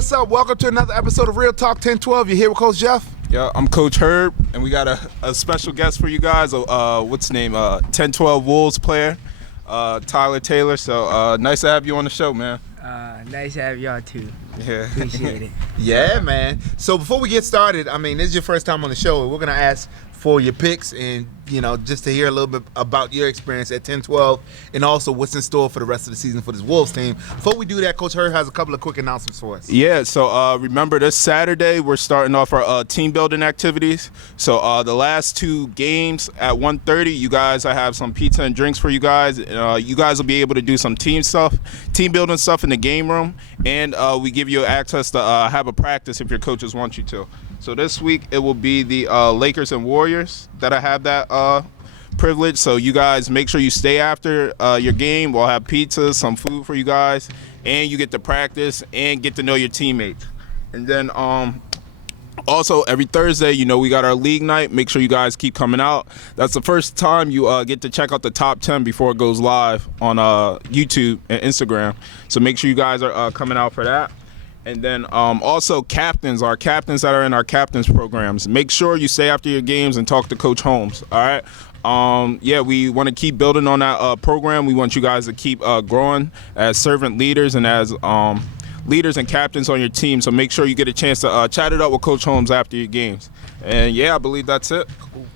what's up? Welcome to another episode of Real Talk 1012. You're here with Coach Jeff. Yeah, I'm Coach Herb, and we got a special guest for you guys. What's his name? 1012 Wolves player, Tyler Taylor. So nice to have you on the show, man. Nice to have y'all too. Yeah. Appreciate it. Yeah, man. So before we get started, I mean, this is your first time on the show. We're going to ask for your picks and, you know, just to hear a little bit about your experience at 10-12 and also what's in store for the rest of the season for this Wolves team. Before we do that, Coach Herb has a couple of quick announcements for us. Yeah, so remember this Saturday we're starting off our team building activities. So the last two games at 1:30, you guys, I have some pizza and drinks for you guys. You guys will be able to do some team building stuff in the game room, and we give you access to have a practice if your coaches want you to. So this week it will be the Lakers and Warriors that I have that privilege. So you guys make sure you stay after your game. We'll have pizza, some food for you guys, and you get to practice and get to know your teammates. And then also every Thursday, you know, we got our league night. Make sure you guys keep coming out. That's the first time you get to check out the top 10 before it goes live on YouTube and Instagram. So make sure you guys are coming out for that. And then also our captains that are in our captains programs. Make sure you stay after your games and talk to Coach Holmes, all right? Yeah, we want to keep building on that program. We want you guys to keep growing as servant leaders and as leaders and captains on your team. So make sure you get a chance to chat it up with Coach Holmes after your games. And, yeah, I believe that's it.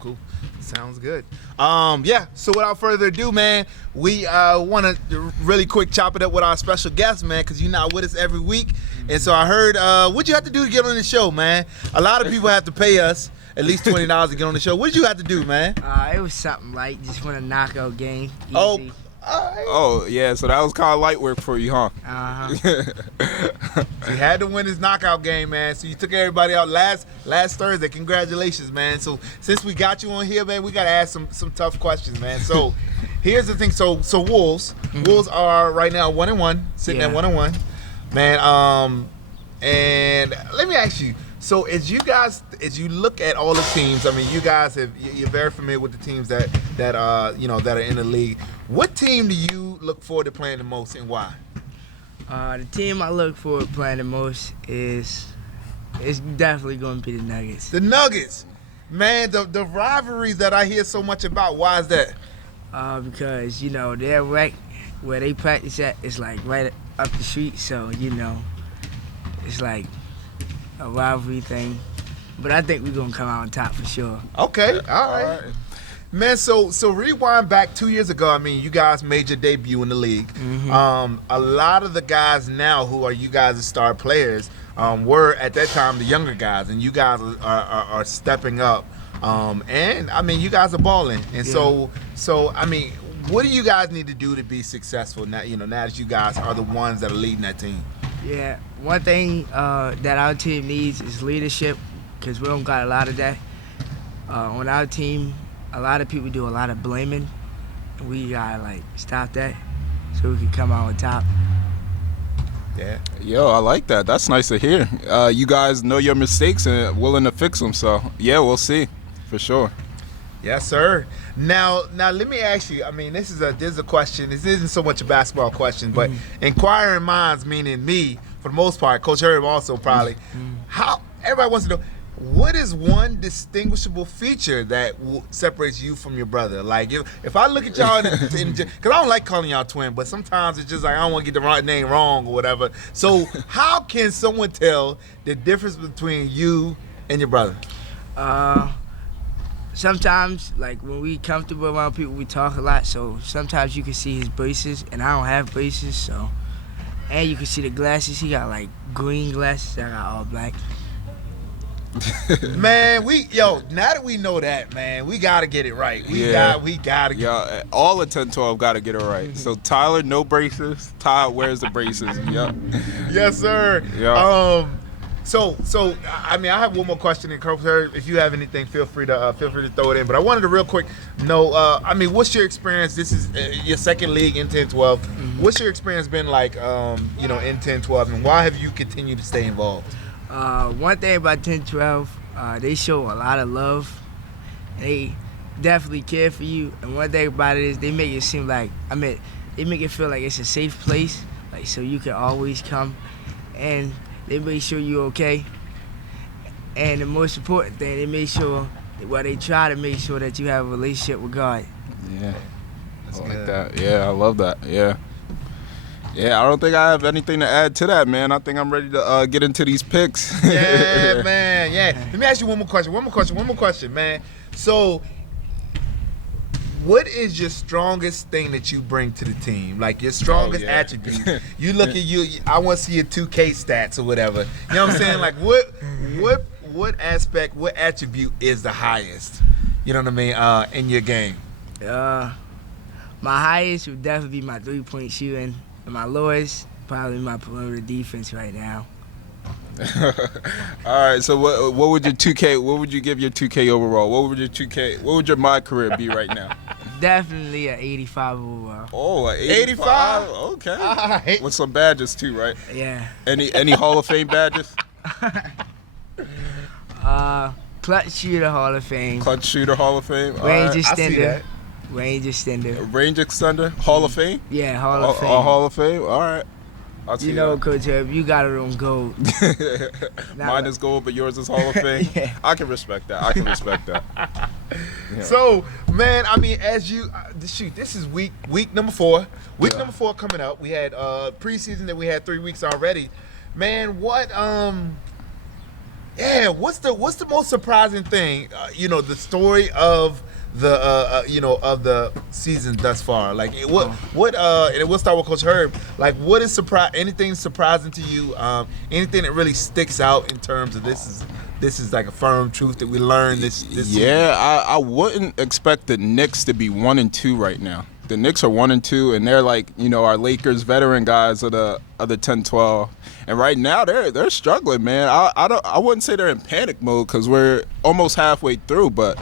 Cool. Sounds good. Yeah, so without further ado, man, we want to really quick chop it up with our special guest, man, because you're not with us every week. And so I heard, what'd you have to do to get on the show, man? A lot of people have to pay us at least $20 to get on the show. What did you have to do, man? It was something like just win a knockout game. Easy. Oh, all right. Oh, yeah, so that was kind of light work for you, huh? Uh-huh. You had to win this knockout game, man. So you took everybody out last Thursday. Congratulations, man. So since we got you on here, man, we got to ask some tough questions, man. So here's the thing. So Wolves are right now 1-1, sitting at 1-1. Man, and let me ask you, so as you look at all the teams, I mean, you guys you're very familiar with the teams that you know, that are in the league. What team do you look forward to playing the most and why? The team I look forward to playing the most it's definitely going to be the Nuggets. The Nuggets. Man, the rivalries that I hear so much about, why is that? Because, you know, they're right where they practice at is like right up the street, so, you know, it's like a rivalry thing. But I think we're going to come out on top for sure. Okay, all right. Man, so rewind back 2 years ago. I mean, you guys made your debut in the league. Mm-hmm. A lot of the guys now who are you guys' star players were at that time the younger guys, and you guys are stepping up. And I mean, you guys are balling. And so I mean, what do you guys need to do to be successful now? You know, now that you guys are the ones that are leading that team. Yeah, one thing that our team needs is leadership, because we don't got a lot of that. On our team, a lot of people do a lot of blaming, and we gotta like stop that so we can come out on top. Yeah. Yo, I like that. That's nice to hear. You guys know your mistakes and willing to fix them. So, yeah, we'll see for sure. Yes, sir. Now let me ask you. I mean, this is a question. This isn't so much a basketball question, but inquiring minds, meaning me, for the most part, Coach Herb also probably. How everybody wants to know, what is one distinguishable feature that separates you from your brother? Like, if I look at y'all, because I don't like calling y'all twin, but sometimes it's just like I don't want to get the name wrong or whatever. So how can someone tell the difference between you and your brother? Sometimes, like when we comfortable around people, we talk a lot. So sometimes you can see his braces, and I don't have braces. So, and you can see the glasses. He got like green glasses. I got all black. Man, now that we know that, man, we gotta get it right. We gotta get it. All of 10-12 gotta get it right. So Tyler, no braces. Ty wears the braces. Yep. Yes, sir. Yeah. So I mean, I have one more question, and Coach Herb, if you have anything, feel free to throw it in. But I wanted to real quick know, I mean, what's your experience? This is your second league in 10-12. What's your experience been like, you know, in 10-12, and why have you continued to stay involved? One thing about 10-12, they show a lot of love. They definitely care for you. And one thing about it is they make it seem like, they make it feel like it's a safe place, like so you can always come. And they make sure you're okay. And the most important thing, they make sure, they try to make sure that you have a relationship with God. Yeah. That's I like good. that. Yeah, I love that. Yeah. Yeah, I don't think I have anything to add to that, man. I think I'm ready to get into these picks. Yeah, man. Yeah. Let me ask you one more question, man. So, what is your strongest thing that you bring to the team? Like your strongest yeah. attribute. You look at you. I want to see your 2K stats or whatever. You know what I'm saying? Like what aspect, what attribute is the highest? You know what I mean? In your game. My highest would definitely be my 3-point shooting, and my lowest probably my perimeter defense right now. All right. So what would your 2K? What would you give your 2K overall? What would your 2K? What would your my career be right now? Definitely an 85 overall. Oh, an 85? Okay. All right. With some badges too, right? Yeah. Any Hall of Fame badges? Clutch shooter Hall of Fame. Clutch shooter Hall of Fame. All Range right. I see extender. that. Range extender. Range extender Hall of Fame. Yeah, Hall of Fame. Hall of Fame. All right. I'll see You know, that. Coach Herb, you got it on gold. Mine is gold, but yours is Hall of Fame. Yeah. I can respect that. Yeah. So, man, I mean, as you shoot, this is week number 4. Week number 4 coming up. We had preseason that we had 3 weeks already. Man, what's the most surprising thing? The story of the of the season thus far. Like and we'll start with Coach Herb. Like, what is anything surprising to you? Anything that really sticks out in terms of this is like a firm truth that we learned this season? Yeah, I wouldn't expect the Knicks to be 1-2 right now. The Knicks are 1-2, and they're like, our Lakers veteran guys of the 10-12. And right now they're struggling, man. I wouldn't say they're in panic mode because we're almost halfway through, but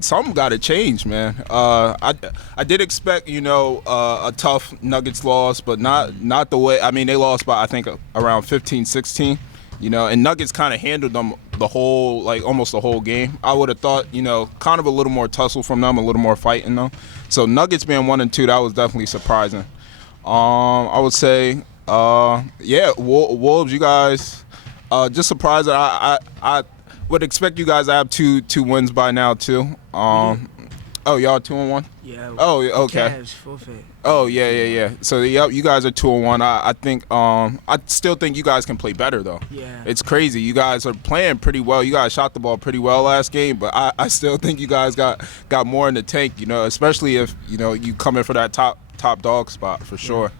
something got to change, man. I did expect a tough Nuggets loss, but not the way. I mean, they lost by I think around 15-16. And Nuggets kind of handled them almost the whole game. I would have thought, kind of a little more tussle from them, a little more fight in them. So Nuggets being 1-2, that was definitely surprising. I would say, Wolves, you guys, just surprised that I would expect you guys to have two wins by now too. Oh, y'all 2-1? Yeah. Oh, okay. Cavs forfeit. Oh, yeah. So, yep, you guys are 2-1. I think I still think you guys can play better, though. Yeah. It's crazy. You guys are playing pretty well. You guys shot the ball pretty well last game, but I still think you guys got more in the tank, especially if, you come in for that top dog spot for sure.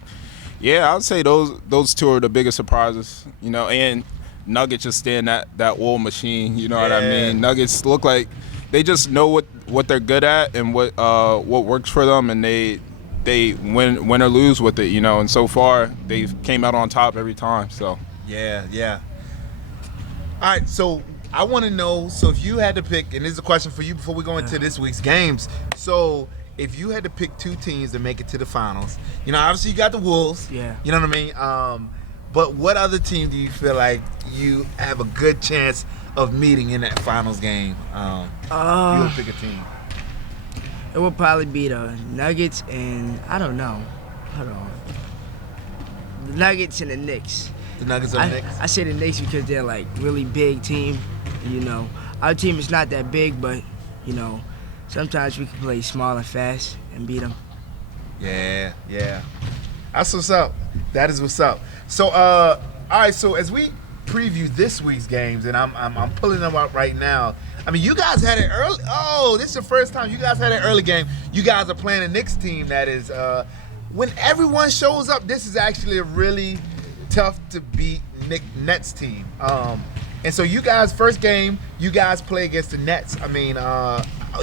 Yeah, I would say those two are the biggest surprises, and Nuggets just staying that old machine, you know what I mean? Nuggets look like they just know what they're good at and what works for them, and they win or lose with it, and so far they've came out on top every time. So Yeah. All right, so I want to know, so if you had to pick, and this is a question for you before we go into this week's games, so if you had to pick 2 teams to make it to the finals, obviously you got the Wolves, Yeah. you know what I mean? But what other team do you feel like you have a good chance of meeting in that finals game? If you would pick a team. It would probably be the Nuggets and I don't know. Hold on. The Nuggets and the Knicks. The Nuggets or the Knicks? I say the Knicks because they're like really big team. Our team is not that big, but sometimes we can play small and fast and beat them. Yeah. That's what's up. That is what's up. So, all right. So as we preview this week's games, and I'm pulling them up right now. I mean, you guys had it early. Oh, this is the first time you guys had an early game. You guys are playing a Knicks team that is, when everyone shows up, this is actually a really tough to beat Nets team. And so you guys, first game, you guys play against the Nets. I mean,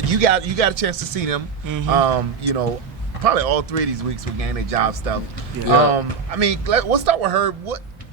you got a chance to see them. Mm-hmm. Probably all 3 of these weeks with game and job stuff. Yeah. I mean, let's start with Herb.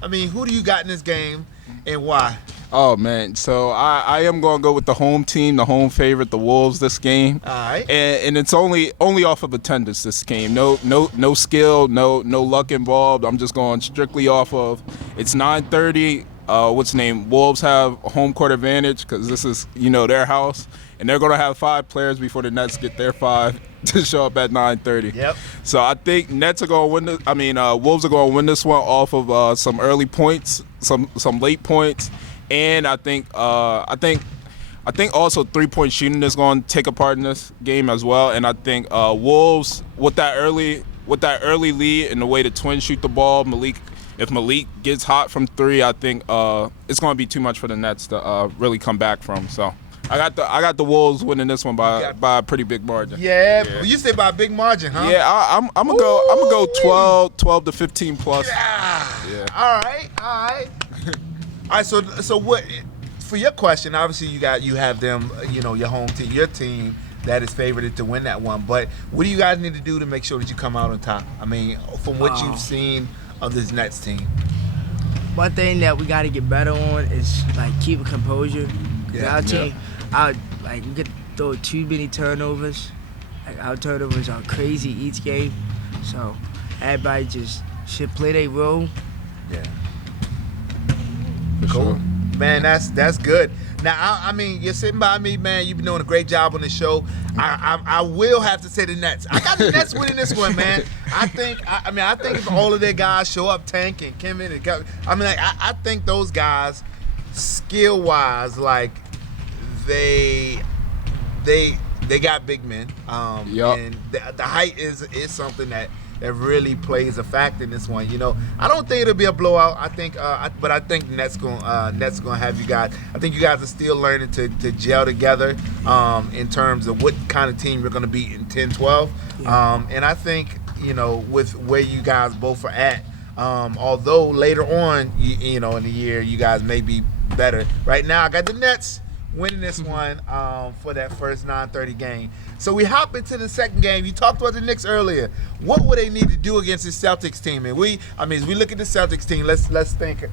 Who do you got in this game and why? Oh, man. So I am going to go with the home team, the home favorite, the Wolves this game. All right. And it's only off of attendance this game. No skill, no luck involved. I'm just going strictly off of it's 9:30. what's the name? Wolves have home court advantage because this is, their house, and they're going to have 5 players before the Nets get their 5 to show up at 9:30. Yep. So I think Nets are going to win. Wolves are going to win this one off of some early points, some late points, and I think also 3-point shooting is going to take a part in this game as well. And I think Wolves with that early lead and the way the Twins shoot the ball, if Malik gets hot from 3, I think it's going to be too much for the Nets to really come back from. So I got the Wolves winning this one by a pretty big margin. Yeah. You say by a big margin, huh? Yeah, I'm gonna go 12 to 15 plus. Yeah. All right. All right. So what? For your question, obviously you have them, your home team, your team that is favored to win that one. But what do you guys need to do to make sure that you come out on top? I mean, from what you've seen of this Nets team. One thing that we got to get better on is keep composure. Our team, we get throw too many turnovers. Our turnovers are crazy each game, so everybody just should play their role. Yeah. For Cool. sure. Man, that's good. Now, I mean, you're sitting by me, man. You've been doing a great job on the show. I will have to say the Nets. I got the Nets winning this one, man. I think if all of their guys show up, Tank and Kim and I think those guys, skill-wise, they got big men. And the height is something that really plays a factor in this one. I don't think it'll be a blowout. I think, but I think Nets gonna have you guys. I think you guys are still learning to gel together in terms of what kind of team you're gonna beat in 10-12. Yeah. And I think with where you guys both are at, although later on in the year you guys may be better. Right now, I got the Nets winning this one for that first 9:30 game. So we hop into the second game. You talked about the Knicks earlier. What would they need to do against the Celtics team? And as we look at the Celtics team, let's think.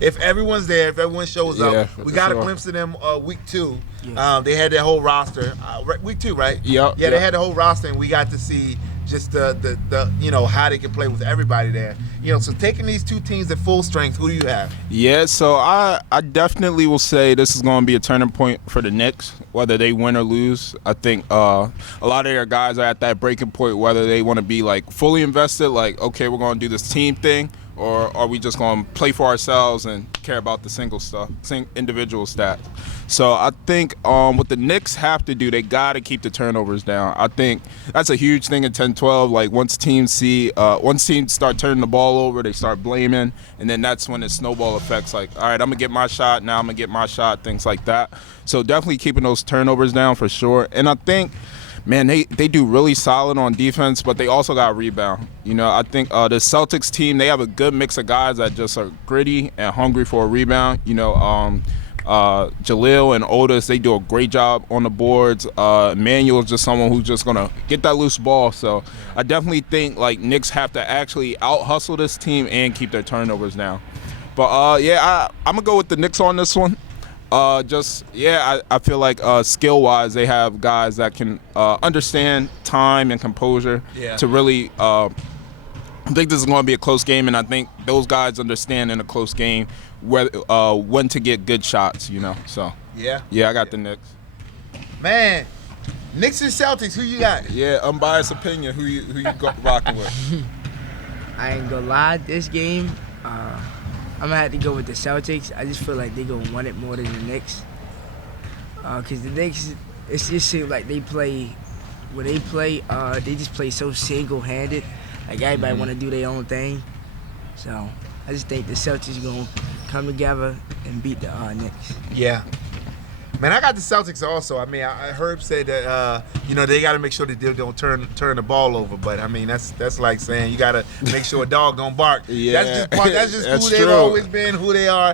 If everyone's there, if everyone shows up, we got a glimpse of them week 2. Yeah. They had their whole roster. Week 2, right? Yeah. They had the whole roster, and we got to see just the how they can play with everybody there. So taking these two teams at full strength, who do you have? Yeah, so I definitely will say this is going to be a turning point for the Knicks, whether they win or lose. I think a lot of their guys are at that breaking point, whether they want to be fully invested, okay, we're going to do this team thing, or are we just going to play for ourselves and care about the individual stats? So I think what the Knicks have to do, they got to keep the turnovers down. I think that's a huge thing in 10-12. Once teams start turning the ball over, they start blaming, and then that's when the snowball effects. All right, I'm gonna get my shot now. I'm gonna get my shot. Things like that. So definitely keeping those turnovers down for sure. And I think, man, they do really solid on defense, but they also got rebound. I think the Celtics team, they have a good mix of guys that just are gritty and hungry for a rebound. Jaleel and Otis, they do a great job on the boards. Emmanuel is just someone who's just going to get that loose ball. So I definitely think Knicks have to actually out-hustle this team and keep their turnovers down. But I'm going to go with the Knicks on this one. I feel like skill-wise they have guys that can understand time and composure to really I think this is going to be a close game, and I think those guys understand in a close game when to get good shots, So I got the Knicks. Man, Knicks and Celtics, who you got? Yeah, unbiased opinion. Who you rocking with? I ain't gonna lie, this game, I'm gonna have to go with the Celtics. I just feel like they gonna want it more than the Knicks. Cause the Knicks, it just seems like they just play so single-handed. Everybody want to do their own thing. So I just think the Celtics going to come together and beat the Knicks. Yeah. Man, I got the Celtics also. I Herb said that they got to make sure that they don't turn the ball over. But that's like saying you got to make sure a dog don't bark. Yeah, that's just that's who they've true. always been, who they are.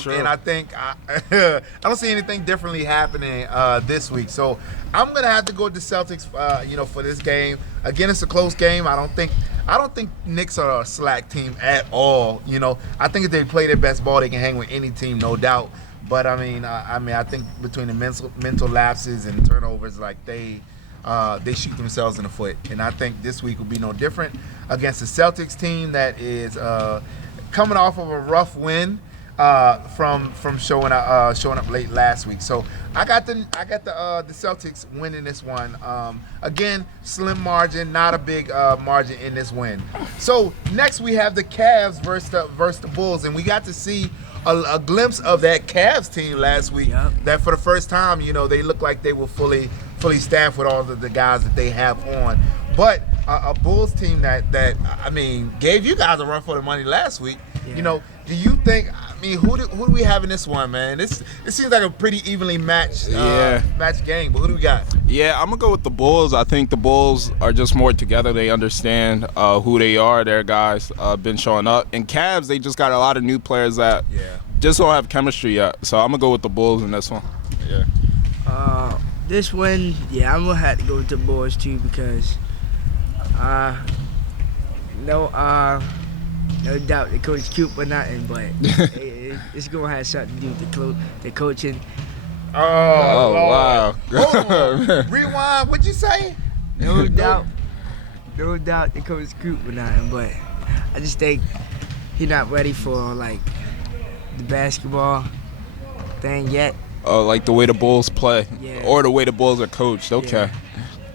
True. And I think I don't see anything differently happening this week. So I'm gonna have to go with the Celtics. For this game. Again, it's a close game. I don't think Knicks are a slack team at all. I think if they play their best ball, they can hang with any team, no doubt. But I think between the mental lapses and turnovers, they shoot themselves in the foot. And I think this week will be no different against the Celtics team that is coming off of a rough win from showing up late last week. So I got the Celtics winning this one. Again, slim margin, not a big margin in this win. So next we have the Cavs versus the Bulls, and we got to see a glimpse of that Cavs team last week. Yep. That for the first time, they looked like they were fully staffed with all of the guys that they have on. But a Bulls team that gave you guys a run for the money last week. Yeah. Do you think? Who do we have in this one, man? It seems like a pretty evenly matched game. But who do we got? Yeah, I'm gonna go with the Bulls. I think the Bulls are just more together. They understand who they are. Their guys been showing up. And Cavs, they just got a lot of new players that just don't have chemistry yet. So I'm gonna go with the Bulls in this one. Yeah. This one, I'm gonna have to go with the Bulls too because, no doubt the coach cute or nothing, but it's gonna have something to do with the coaching. Oh wow! Hold on. Rewind. What'd you say? No doubt the coach cute or nothing, but I just think he's not ready for like the basketball thing yet. Oh, like the way the Bulls play, or the way the Bulls are coached. Okay. Yeah.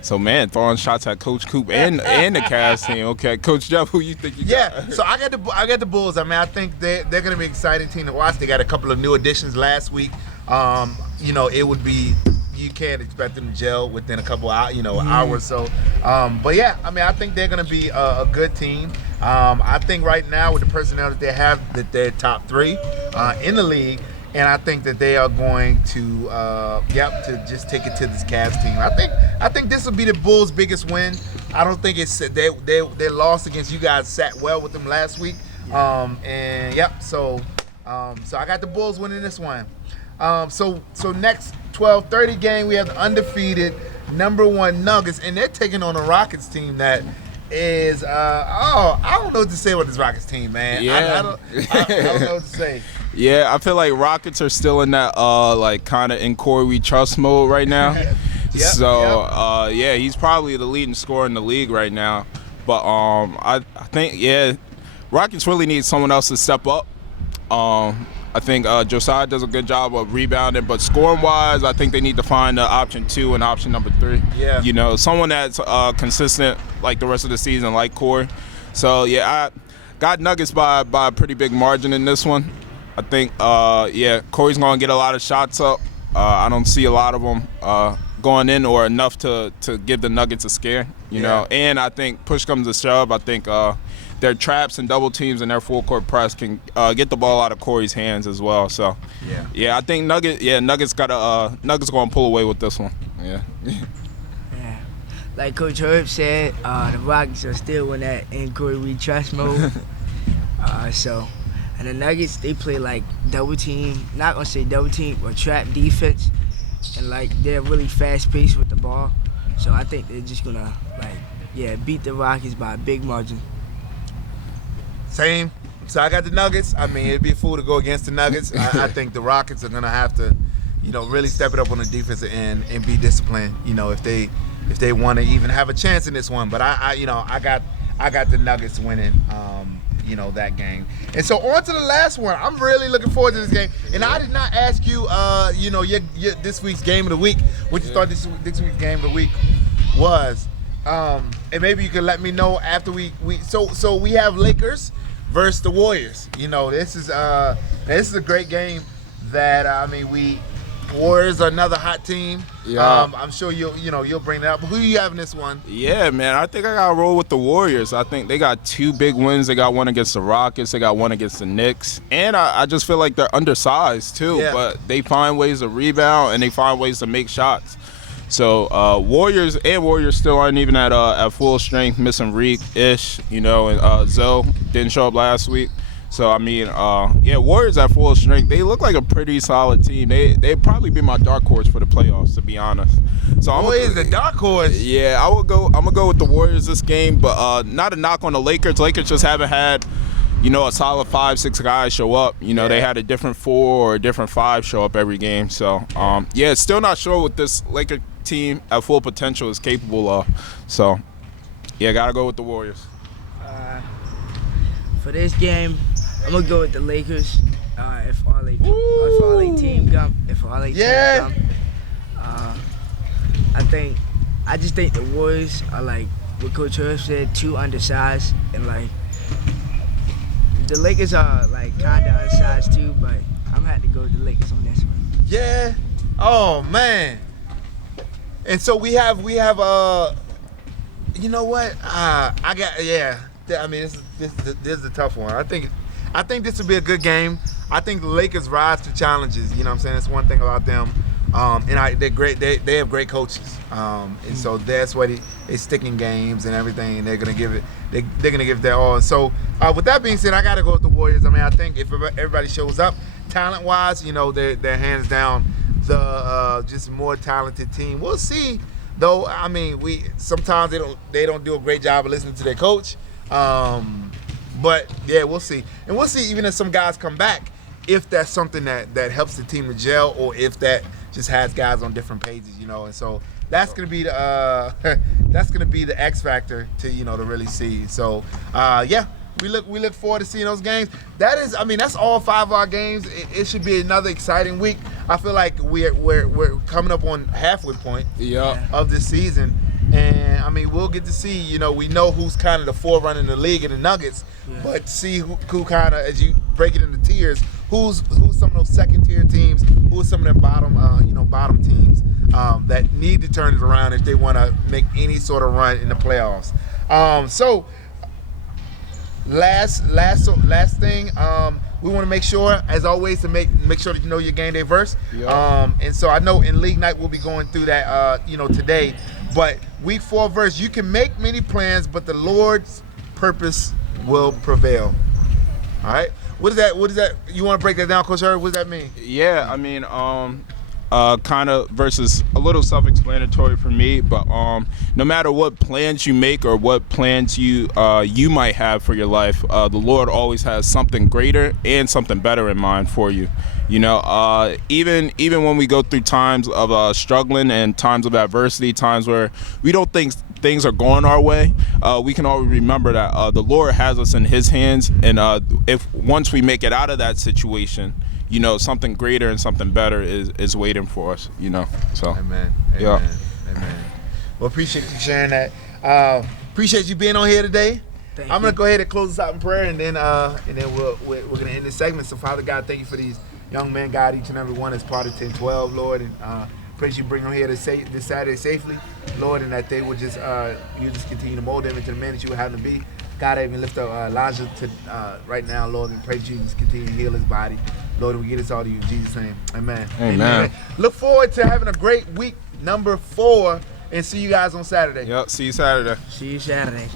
So, man, throwing shots at Coach Coop and the Cavs team. Okay, Coach Jeff, who you think you got? So I got the Bulls. I think they're going to be an exciting team to watch. They got a couple of new additions last week. It would be, you can't expect them to gel within a couple hours or so. I think they're going to be a good team. I think right now with the personnel that they have, that they're top 3 in the league. And I think that they are going to just take it to this Cavs team. I think this will be the Bulls' biggest win. I don't think it's their loss against you guys sat well with them last week. So I got the Bulls winning this one. So next 12:30 game we have the undefeated #1 Nuggets, and they're taking on a Rockets team that is I don't know what to say about this Rockets team, man. Yeah. I don't know what to say. Yeah, I feel like Rockets are still in that kind of in Corey we trust mode right now. He's probably the leading scorer in the league right now. But I think Rockets really need someone else to step up. I think Josiah does a good job of rebounding, but scoring-wise, I think they need to find option 2 and option number 3. Yeah. Someone that's consistent like the rest of the season, like Corey. So, I got Nuggets by a pretty big margin in this one. I think, Corey's going to get a lot of shots up. I don't see a lot of them going in or enough to give the Nuggets a scare, you know. And I think push comes to shove. I think their traps and double teams and their full court press can get the ball out of Corey's hands as well. So, I think Nuggets going to pull away with this one. Yeah. Like Coach Herb said, the Rockets are still in that in Corey we trust mode. And the Nuggets, they play like double team, not gonna say double team, but trap defense, and like they're really fast paced with the ball. So I think they're just gonna beat the Rockets by a big margin. Same. So I got the Nuggets. It'd be a fool to go against the Nuggets. I think the Rockets are gonna have to, really step it up on the defensive end and be disciplined. If they want to even have a chance in this one. But I got the Nuggets winning. That game. And so on to the last one. I'm really looking forward to this game. And I did not ask you, your this week's game of the week. What you thought this week's game of the week was. And maybe you can let me know after we we have Lakers versus the Warriors. This is a great game that Warriors are another hot team. Yeah. I'm sure you'll bring that up. But who do you have in this one? Yeah, man. I think I got to roll with the Warriors. I think they got 2 big wins. They got one against the Rockets. They got one against the Knicks. And I just feel like they're undersized, too. Yeah. But they find ways to rebound, and they find ways to make shots. So Warriors still aren't even at full strength, missing Reek-ish, and Zoe didn't show up last week. So, Warriors at full strength. They look like a pretty solid team. They'd probably be my dark horse for the playoffs, to be honest. So Warriors, the dark horse. Yeah, I'm gonna go with the Warriors this game, but not a knock on the Lakers. Lakers just haven't had, a solid 5-6 guys show up. They had a different 4 or a different 5 show up every game. So, still not sure what this Laker team at full potential is capable of. So, gotta go with the Warriors. For this game, I'm gonna go with the Lakers. If them if all 8 Yeah. teams come. I just think the Warriors are like what Coach Herb said, too undersized, and like the Lakers are like kind of undersized too. But I'm gonna have to go with the Lakers on this one. Yeah. Oh man. And so we have you know what? I got I mean this is a tough one. I think this would be a good game. I think the Lakers rise to challenges. You know what I'm saying? That's one thing about them. And they're great. They have great coaches. And so that's why they stick in games and everything. And they're gonna give it. They're gonna give it their all. So with that being said, I gotta go with the Warriors. I mean, I think if everybody shows up, talent-wise, you know, they're hands down the just more talented team. We'll see, though. I mean, sometimes they don't do a great job of listening to their coach. But yeah, we'll see, and we'll see even if some guys come back, if that's something that helps the team to gel, or if that just has guys on different pages, you know. And so that's gonna be the X factor to to really see. So yeah. We look forward to seeing those games. That's all 5 of our games. It should be another exciting week. I feel like we're coming up on halfway point of this season, and I mean we'll get to see. We know who's kind of the forerunner in the league in the Nuggets, but see who kind of, as you break it into tiers, who's some of those second tier teams, who's some of them bottom teams that need to turn it around if they want to make any sort of run in the playoffs. So. Last thing, we want to make sure, as always, to make sure that you know your game day verse. And so I know in League Night we'll be going through that, today. But Week 4 verse, you can make many plans, but the Lord's purpose will prevail. All right. What is that? You want to break that down, Coach Herb? What does that mean? Yeah, I mean, kind of versus a little self-explanatory for me, but no matter what plans you make or what plans you might have for your life, the Lord always has something greater and something better in mind for you. Even when we go through times of struggling and times of adversity, times where we don't think things are going our way, we can always remember that the Lord has us in His hands, and if once we make it out of that situation, something greater and something better is waiting for us, So. Amen. Yeah. Amen. Well, appreciate you sharing that. Appreciate you being on here today. I'm gonna go ahead and close this out in prayer, and then we're gonna end this segment. So, Father God, thank you for these young men, God, each and every one as part of 10-12, Lord, and praise you bring them here this Saturday safely, Lord, and that they will just you just continue to mold them into the men that you would have them to be. God, I even lift up Elijah to right now, Lord, and pray you just continue to heal his body. Lord, we get this all to you in Jesus' name. Amen. Amen. Look forward to having a great week number 4, and see you guys on Saturday. Yep, see you Saturday. See you Saturday.